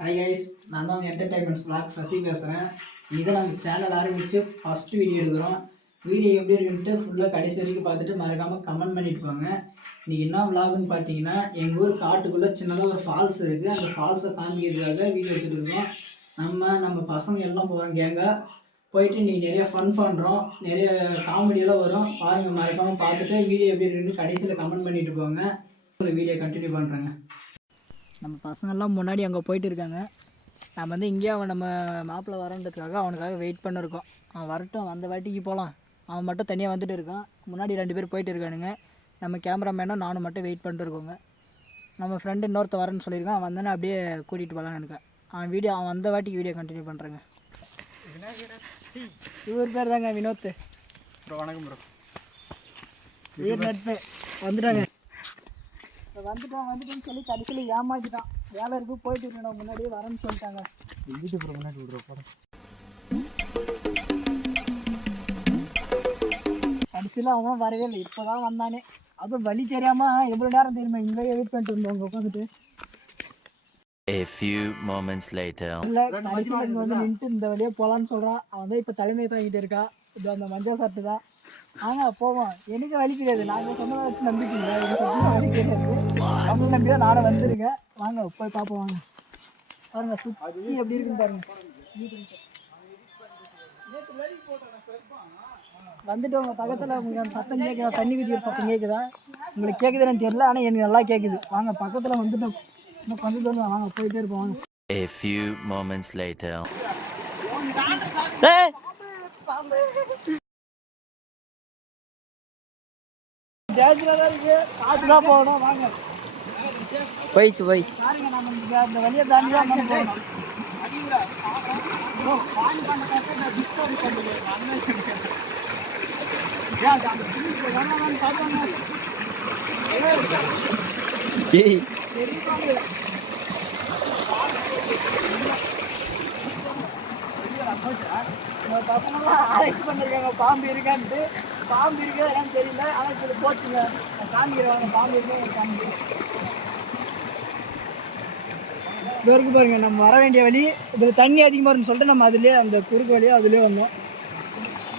Hi guys, நான் தான் உங்கள் என்டர்டைன்மெண்ட்ஸ் vlog சசி பேசுகிறேன். இதுதான் நம்ம சேனல் ஆரம்பித்து ஃபஸ்ட்டு வீடியோ எடுக்கிறோம். வீடியோ எப்படி இருக்குன்ட்டு ஃபுல்லாக கடைசி வரைக்கும் பார்த்துட்டு மறக்காமல் கமெண்ட் பண்ணிட்டு போங்க. இன்றைக்கி என்ன vlogன்னு பார்த்தீங்கன்னா, எங்கள் ஊர் காட்டுக்குள்ளே சின்னதாக ஒரு ஃபால்ஸ் இருக்குது. அந்த ஃபால்ஸை காமிக்கிறதுக்காக வீடியோ எடுத்துகிட்டு இருக்கோம். நம்ம பசங்க எல்லாம் போகிறோம் கேங்காக போயிட்டு இன்றைக்கி நிறைய ஃபன் பண்ணுறோம். நிறைய காமெடியெல்லாம் வரும். பாருங்கள், மறக்காமல் பார்த்துட்டு வீடியோ எப்படி இருக்குன்னு கடைசியில் கமெண்ட் பண்ணிட்டு போங்க. ஒரு வீடியோ கண்டினியூ பண்ணுறேங்க. நம்ம பசங்கள்லாம் முன்னாடி அங்கே போயிட்டு இருக்காங்க. நம்ம வந்து இங்கேயே அவன் நம்ம மாப்பிள்ளை வரன்றதுக்காக அவனுக்காக வெயிட் பண்ணிருக்கோம். அவன் வரட்டும், அந்த வாட்டிக்கு போகலாம். அவன் மட்டும் தனியாக வந்துட்டு இருக்கான். முன்னாடி 2 பேர் போயிட்டு இருக்கானுங்க. நம்ம கேமராமேனும் நானும் மட்டும் வெயிட் பண்ணிட்டு இருக்கோங்க. நம்ம ஃப்ரெண்டு இன்னொருத்த வரேன்னு சொல்லியிருக்கான். அவன் வந்தானே அப்படியே கூட்டிகிட்டு போகலான்னு இருக்கேன். அவன் வந்த வாட்டிக்கு வீடியோ கண்டினியூ பண்ணுறேங்க. இவர் பேர் தாங்க வினோத் ப்ரோ. வணக்கம் ப்ரோ. வீர் நட்பு வந்துட்டாங்க. வந்துட்டேன்னு சொல்லி கடைசியில் ஏமாற்றிட்டான். வேலை இருக்கு போயிட்டு இருக்கணும், முன்னாடியே வரேன்னு சொல்லிட்டாங்க. வீட்டு போகிற முன்னாடி விடுற போகிறேன். கடைசியில் அவன் வரவே இல்லை. இப்போ தான் வந்தானே. அதுவும் வழி தெரியாமல் எவ்வளோ நேரம் தெரியுமா இங்கே வெயிட் பண்ணிட்டு இருந்தவங்க உட்காந்துட்டு. A few moments later. இல்லை, கடைசியில் இங்கே வந்து நின்றுட்டு இந்த வழியே போகலான்னு சொல்கிறான். அவன் தான் இப்போ தலைமை தாங்கிட்டு இருக்கா. இது அந்த மஞ்சள் சட்டு தான். போவோம். எனக்கு வழி கிடையாது. நாங்கள் சொன்னதை வச்சு நம்பிக்கீங்க. எனக்கு சொன்ன வழி கிடையாது. அவங்க நம்பி தான் நானும் வந்துருங்க. வாங்க போய் பார்ப்போம். வாங்க பாருங்க, சுற்றி எப்படி இருக்குன்னு பாருங்க. வந்துட்டு உங்கள் பக்கத்தில் உங்களுக்கு சத்தம் கேட்குதா? தண்ணி குதிக்கிற சத்தம் கேட்குதா? உங்களுக்கு கேட்குதுன்னு தெரியல, ஆனால் எனக்கு நல்லா கேட்குது. வாங்க பக்கத்தில் வந்துட்டோம். இன்னும் கொஞ்சம் தூரம் வாங்க, போயிட்டே இருப்போம். வாங்க. A few moments later. போகணும். வாங்க போயிடுச்சு பாருங்க, நம்ம அந்த வழியை தாண்டி தான் நம்ம போகணும். பசங்களாம் ஆராய்ச்சி பண்ணிருக்காங்க பாம்பு இருக்கான்ட்டு. பாம்பு இருக்கா என்னன்னு தெரியல, ஆனால் இப்போ போச்சுங்க. காமிக்கிறவங்க பாம்பு இருக்கா காமிக்கிறேன். இது வரைக்கும் பாருங்க, நம்ம வர வேண்டிய வழி இதில் தண்ணி அதிகமாக இருக்குன்னு சொல்லிட்டு நம்ம அதுலேயே அந்த குறுக்கு வழியாக அதுலேயே வந்தோம்.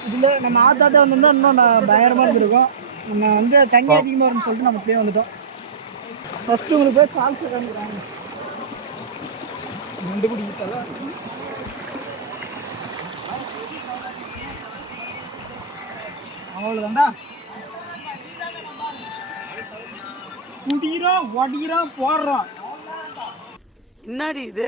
இதில் நம்ம ஆத்தாத்த வந்திருந்தா இன்னும் நான் பயங்கரமாக இருந்திருக்கோம். நம்ம வந்து தண்ணி அதிகமாக இருக்குன்னு சொல்லிட்டு நம்ம அப்படியே வந்துட்டோம். ஃபஸ்ட்டு உங்களுக்கு போய் ஃபால்ஸை காமிக்கிறாங்க. நண்டு குடிக்கிட்டால அவ்வளோதாண்டா. குடிக்கிறோம், ஒடிக்கிறோம், போடுறோம். என்னடி இது?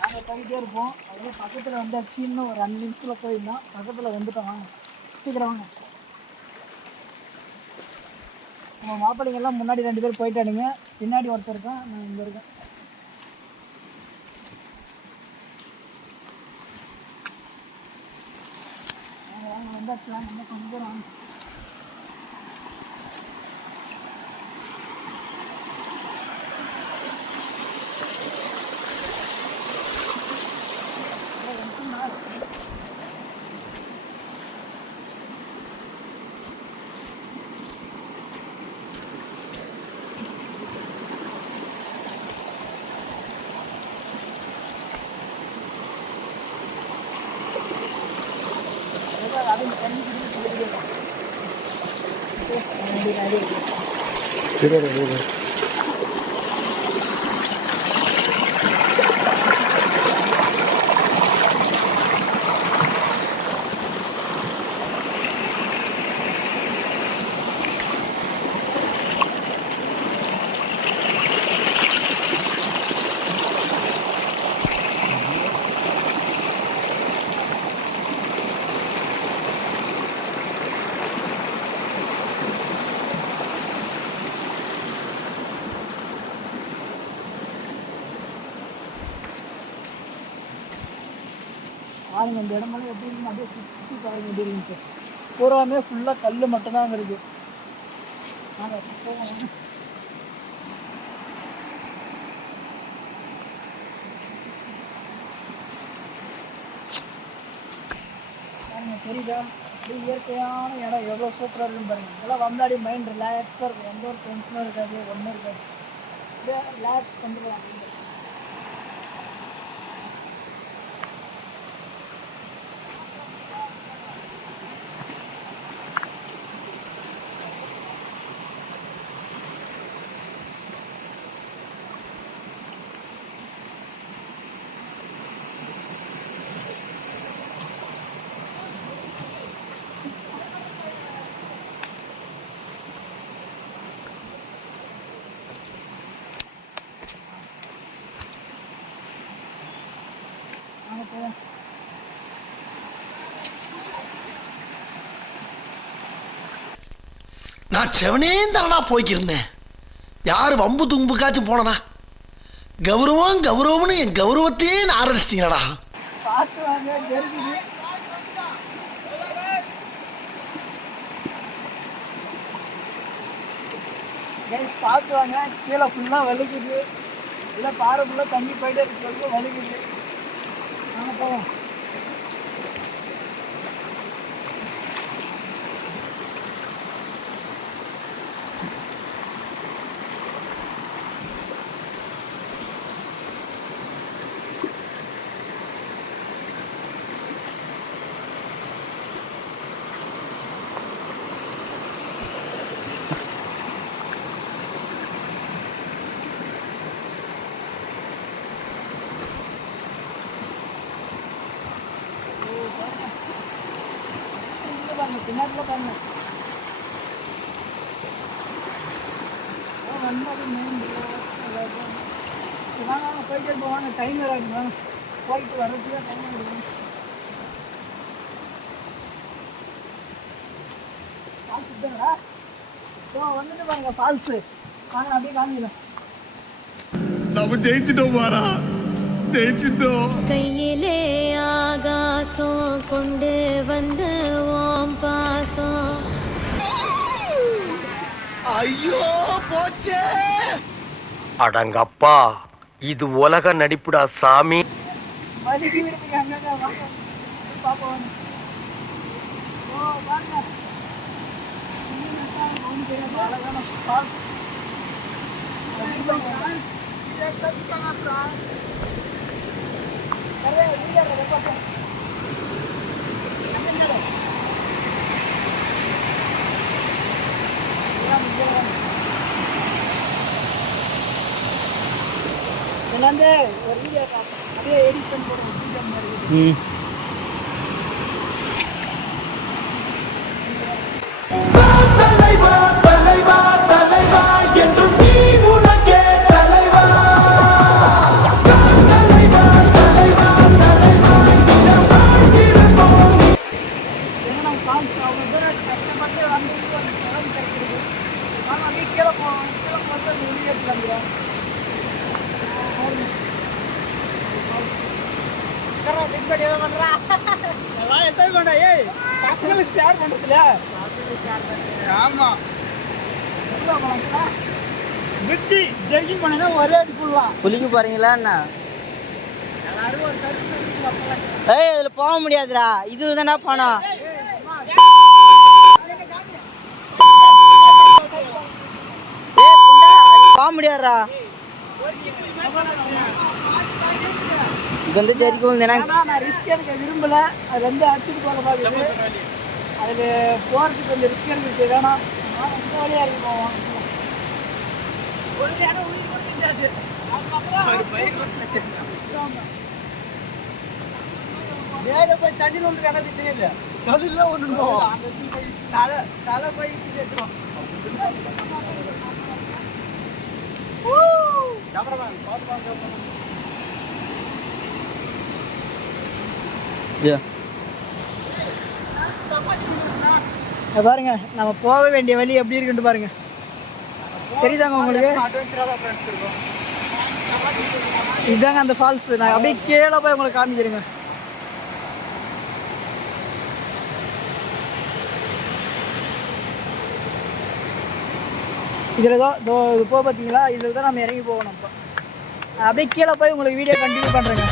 நாங்கள் போயிட்டே இருப்போம். அதுவும் பக்கத்தில் வந்தாச்சு. இன்னும் ஒரு 2 நிமிஷத்தில் போயிருந்தோம். பக்கத்தில் வந்துட்டோம். வாங்க சீக்கிரம் வாங்க. நம்ம மாப்பிள்ளைங்கெல்லாம் முன்னாடி 2 பேர் போயிட்டானுங்க. பின்னாடி ஒருத்தர் இருக்கான், நான் இங்கே இருக்கேன். வாங்க வந்தாச்சு. நம்ம கொஞ்சம் பேர் வாங்க. பாருங்க, இந்த இடமெல்லாம் எப்படி இருக்குன்னு அப்படியே சுற்றி பாருங்க. எப்படி இருந்துச்சு பூராமே ஃபுல்லாக கல் மட்டும்தான் அங்கே இருக்குது. நாங்கள் போகணும். தெரியுதா? அப்படியே இயற்கையான இடம் எவ்வளோ சூப்பராக இருக்குன்னு பாருங்கள். இதெல்லாம் வந்தாடி மைண்ட் ரிலாக்ஸாக இருக்கும், எந்த ஒரு டென்ஷனும் இருக்காது, ஒன்றும் இருக்காது. அப்படியே ரிலாக்ஸ் பண்ணிடலாம் அப்படின்னு. நான் செவனே தானா போய்க்கிருந்தேன். யாரு வம்பு தும்புக்காச்சும் போனனா? கௌரவம் கௌரவம்னு என் கௌரவத்தையே ஆரம்பிச்சிட்டீங்களா? பார்த்து வாங்க, ஜெருக்குது. பார்த்து வாங்க, கீழே ஃபுல்லாக வலிக்குது. இல்லை பாறை ஃபுல்லாக தண்ணி போயிட்டே இருக்கிறது வலிக்குது. நாங்கள் போவோம். பின்னாடில பாருங்க. வாங்க போயிட்டே இருப்போம். வாங்க, டைம் வேறு ஆகிடுங்க. வாங்க, போயிட்டு வர்றதுக்கு டைம் ஆகிடுங்க. ஃபால்ஸ் இருக்குங்களா? வந்துட்டு பாருங்க ஃபால்ஸு. வாங்க அப்படியே காமிக்கலாம். நம்ம ஜெயிச்சிட்டோம் பாரா, ஜெயிச்சிட்டோம். கையிலே ஆகாசம் கொண்டு வந்து ஓம் பாசம். ஐயோ போச்சே. அடங்கப்பா, இது உலக நடிப்புடா சாமி. வலிக்கு விடுங்க. அங்கே வாங்க பார்ப்போம். வாங்க, அழகான ஃபால்ஸ். வந்து ஒரு வீடியோ அப்படியே எடிட் பண்ணி போடுவோம். ஷேர் பண்றதுல ஆமா பிச்சி ஜெர்கிங் பண்ணா ஒரே அடி போடலாம். குளிக்க போறீங்களா என்ன? ஏய், இதுல போக முடியாதுடா. இதுல தானே போனோம். ஏய் புண்டா, போக முடியாதுடா. இது வந்து ஜெரிக்கு வந்தேனா? நான் ரிஸ்க் எடுக்க விரும்பல. அது வந்து அடிச்சுட்டு போகிற மாதிரி அதில் போகிறதுக்கு கொஞ்சம் ரிஸ்க் எடுக்க வேணாம். இந்த வழியாக இருக்கு போவோம். ஒரு இடம் உயிர் கொடுத்துட்டாச்சு. வேலை போய் தண்ணியில் ஒன்று வேலை தெரியுது. தொழில ஒன்று போவோம். தலை போய் எடுத்துரும். பாருங்க, நம்ம போக வேண்டிய வழி எப்படி இருக்குன்னு பாருங்க. தெரியுதாங்க உங்களுக்கு? இதுதாங்க அந்த ஃபால்ஸ். நான் அப்படியே கீழே போய் உங்களுக்கு காமிக்கிறேங்க. இதில் இது போக பார்த்தீங்களா? இதில் தான் நம்ம இறங்கி போகணும். இப்போ அப்படியே கீழே போய் உங்களுக்கு வீடியோ கண்டினியூ பண்ணுறேங்க.